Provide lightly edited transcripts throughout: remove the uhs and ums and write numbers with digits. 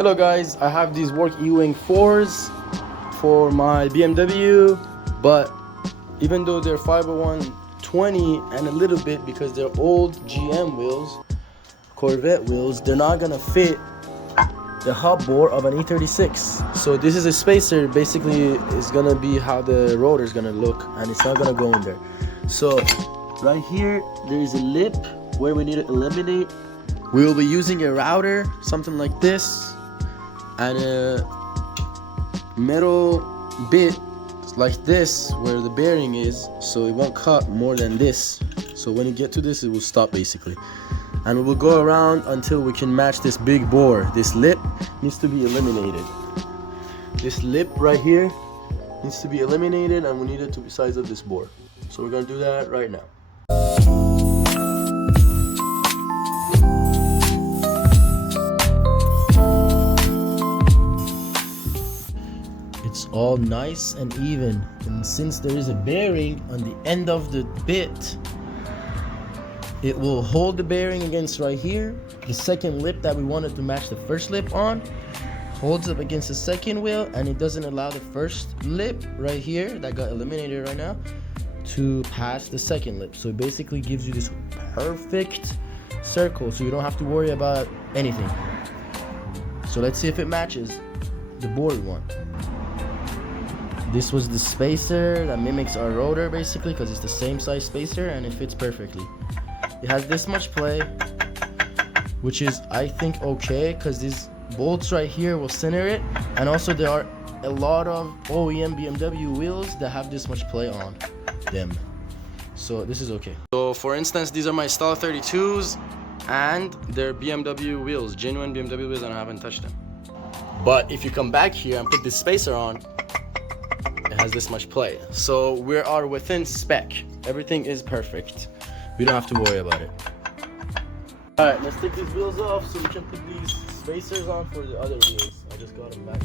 Hello guys, I have these Work Ewing 4s for my BMW, but even though they're 501/20 and a little bit because they're old GM wheels, Corvette wheels, they're not gonna fit the hub bore of an E36. So this is a spacer, basically is gonna be how the rotor is gonna look, and it's not gonna go in there. So right here there is a lip where we need to eliminate. We will be using a router, something like this, and a metal bit like this where the bearing is, so it won't cut more than this. So when you get to this, it will stop basically, and we will go around until we can match this big bore. This lip needs to be eliminated. This lip right here needs to be eliminated, and we need it to be the size of this bore. So we're gonna do that right now. It's all nice and even, and since there is a bearing on the end of the bit, it will hold the bearing against right here. The second lip that we wanted to match the first lip on holds up against the second wheel, and it doesn't allow the first lip right here that got eliminated right now to pass the second lip. So it basically gives you this perfect circle, so you don't have to worry about anything. So let's see if it matches the bore we want. This was the spacer that mimics our rotor basically, because it's the same size spacer and it fits perfectly. It has this much play, which is I think okay, because these bolts right here will center it, and also there are a lot of OEM BMW wheels that have this much play on them, so this is okay. So for instance, these are my Style 32s and they're BMW wheels, genuine BMW wheels, and I haven't touched them. But if you come back here and put this spacer on, it has this much play, so we are within spec. Everything is perfect, we don't have to worry about it. All right, let's take these wheels off so we can put these spacers on for the other wheels. I just got them back.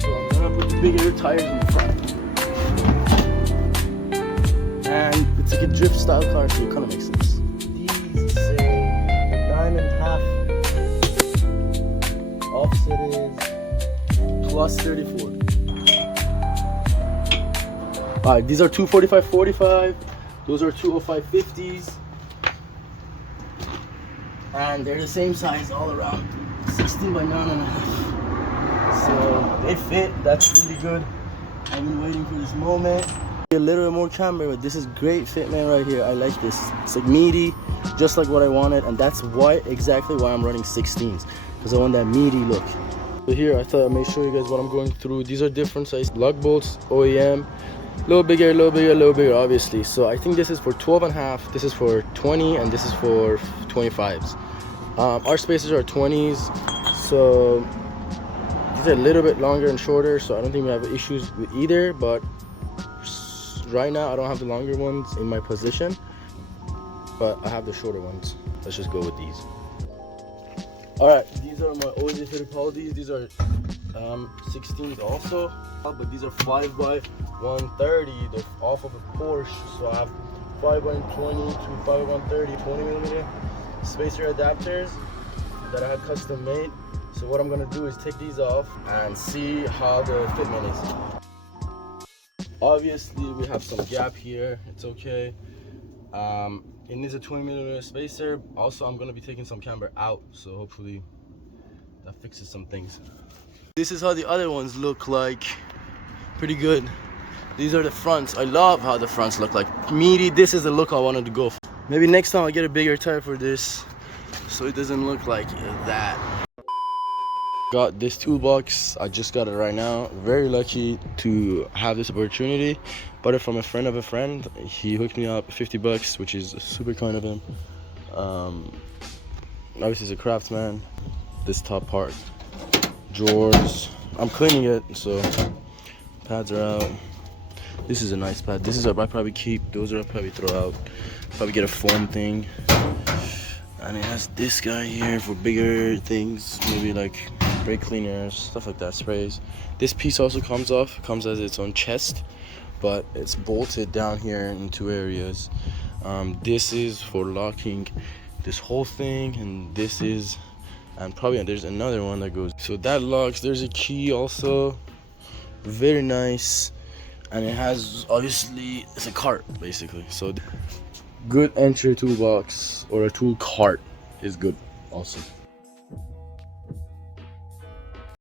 So I'm gonna put the bigger tires in the front, and it's like a drift style car, so it kind of makes sense. These say 9.5, offset is plus 34. Alright, these are 245/45, those are 205/50s, and they're the same size all around, 16 by 9.5. So they fit, that's really good. I've been waiting for this moment. A little bit more camber, but this is great fitment right here. I like this. It's like meaty, just like what I wanted, and that's exactly why I'm running 16s, because I want that meaty look. So here I thought I may show you guys what I'm going through. These are different size lug bolts, OEM, a little bigger, a little bigger, a little bigger, obviously. So I think this is for 12.5, this is for 20, and this is for 25s. Our spacers are 20s, so these are a little bit longer and shorter, so I don't think we have issues with either, but right now I don't have the longer ones in my position, but I have the shorter ones. Let's just go with these. All right, these are my OG Fittipaldis. These are 16s also, but these are 5x130. They're off of a Porsche, so I have 5x20 to 5x130 20mm spacer adapters that I had custom made. So what I'm gonna do is take these off and see how the fitment is. Obviously we have some gap here, it's okay. It needs a 20mm spacer. Also, I'm gonna be taking some camber out, so hopefully that fixes some things. This is how the other ones look like. Pretty good. These are the fronts. I love how the fronts look like. Meaty, this is the look I wanted to go for. Maybe next time I'll get a bigger tire for this, so it doesn't look like that. Got this toolbox. I just got it right now. Very lucky to have this opportunity. Bought it from a friend of a friend. He hooked me up $50, which is super kind of him. Obviously he's a craftsman. This top part, drawers, I'm cleaning it, so pads are out. This is a nice pad. This is I probably keep. Those are I'll probably throw out. Probably get a foam thing. And it has this guy here for bigger things, maybe like brake cleaners, stuff like that, sprays. This piece also comes off, comes as its own chest, but it's bolted down here in two areas. This is for locking this whole thing, and this is, and probably there's another one that goes, so that locks. There's a key also, very nice, and it has, obviously it's a cart basically, so good entry toolbox, or a tool cart is good also.